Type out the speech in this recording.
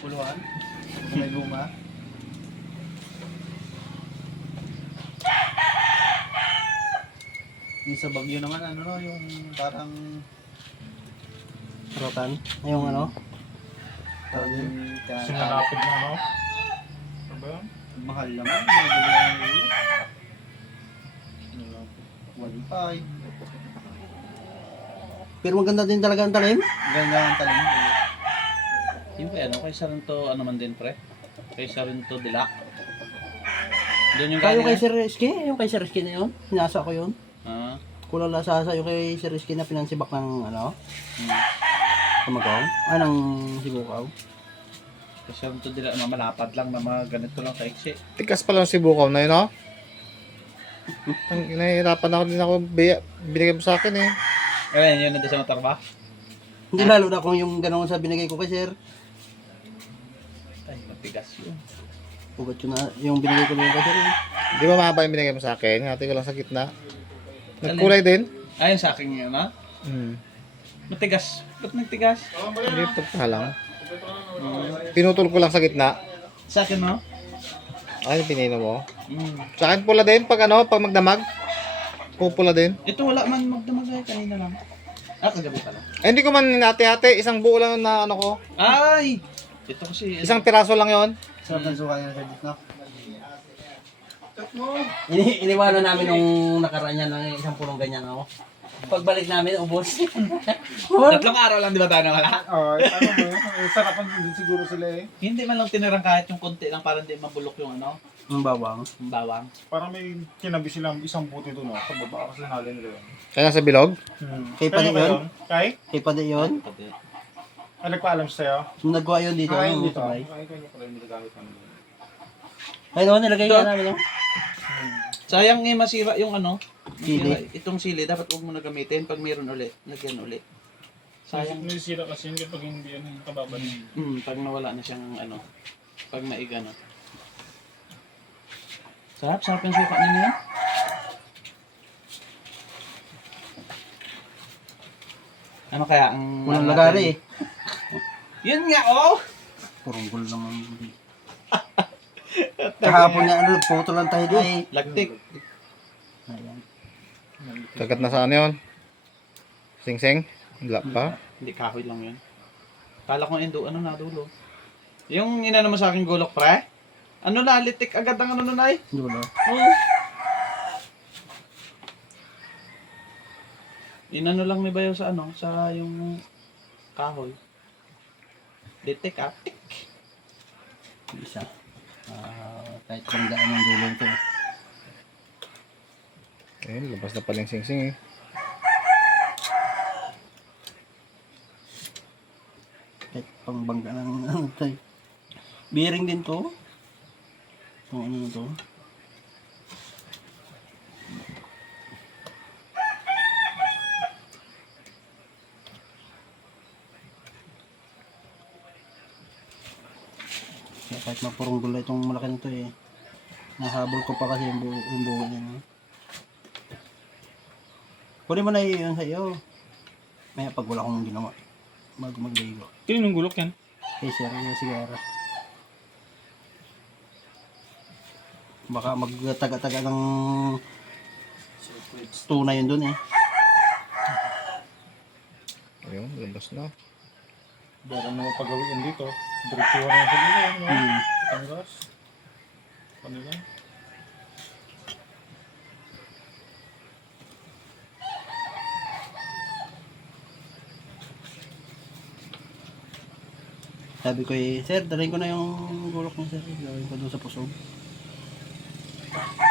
Puluhan. May luma. Yung sa Bagyo naman, ano no, yung parang Rotan. Yung ano? yung Sinalapid na, no? Ano ba yun? mahal naman. Nabili lang yung ulo. 1.5. Pero maganda din talaga ang talim. Ganda ang talim. Yung kaya ano, kaysa rin to, ano man din pre? Kaysa rin to dilak. Doon yung Kayo galing kay Sir Rizky? Yung kay Sir Rizky na yun? Hinasa ko yun. Ah, Kulang lasasa yung kay Sir Rizky na pinansibak ng ano? hmm. Kamagaw? Ah, ng Sibukaw. Kaysa rin to dilak, malapad lang na mga ganito lang kaiksi. Tigas pa lang si Bukaw na yun, no? Nahihirapan ako din ako. Binigay mo sa akin eh. Ayun, yun nandun sa motor ba? Hindi lalo na kung yung gano'n sa binigay ko kay Sir. Ay, matigas yun. Ugat yun na yung binigay ko din kay Sir. Di ba mahaba yung binigay mo sa akin? Hati ko lang sa gitna. Nagkulay din? Ayun sa akin yun, ha? Matigas. Ba't nagtigas? Hindi, pagka lang. Pinutol ko lang sa gitna. Sa akin, no? Ay, pinino mo. Mm. Sa akin pula din, pag ano, pag magdamag. Pupula din. Ito wala man magdamagay, kanina lang. Ah, kagabi pala. Ay, hindi ko man hati-hati. Isang buo lang na ano ko. Ay! Ito kasi, Isang piraso lang yon. Sarap ng suka niya sa gitna. Iniwanan namin nung nakaraan niya ng isang pulong ganyan ako. Pagbalik namin, ubos. tatlong araw lang di ba tayo wala? Oo, ano mo yun? Sarapan din siguro sila eh. Hindi man lang tinirang kahit yung konti lang para hindi mabulok yung ano, Ang bawang. yung bawang. Parang may kinabi silang isang buti doon, no? Sa baba kasi nalin nila yun. Kaya sa bilog? Kay Padi Kaya ba yun? Kay? Kay Padi yun? Ay, nagpaalam sa'yo? Nung nagkuha yun dito, Ay, yung dito. sabay. Ay, kanya pala yung nagagamit namin. Ay, doon, nilagay ka namin, no? Sayang nga masira yung ano, Sili. masira. Itong sili, dapat huwag mo na gamitin pag mayroon ulit, lagyan ulit. Sayang. Nasisira kasi yun kapag hindi ano yung kababad. Pag nawala na siyang ano, pag naiga na. Sarap, sarap yung suka ninyo yan. Ano kaya ang... Walang lagari eh. Yun nga, oh! Purong gulo naman. Kahapon niya, ano, photo lang tayo doon eh. Lagtik. Ayan. Kagat na saan yun? Sing-sing? Wala pa? Hindi, kahoy lang yun. Kala ko endo, ano na dulo. Yung inano mo sa akin gulok, pre? Ano na, litik agad ang ano nun ay? Dulo. Oo. Inano lang may bayaw sa ano, sa yung kahoy. Litik ah. Tik. Isa. Kahit kung daan ng dulo ito eh. Ayun, labas na pala yung sing-sing eh. Kahit pangbangga ng ano tayo. Bearing din to. Itong ano na to. Kaya kahit mapurong gulay itong malaki na to eh. Nahabol ko pa kasi yung buo niya. No? Kunin mo na yun sa iyo. May pag wala akong ginawa. Bago magligo. Kininong gulok yan? Kay sir, yung sigara. Baka magtaga-taga ng tunay yun dun eh. Ayun, labas na. Baka naman pagawin dito. Diretsuhan na sa dito, no? Hmm. Tanggas. Kanila. Sabi ko eh, sir, dalhin ko na yung gulok niya sir. Gawin ko doon sa pusog.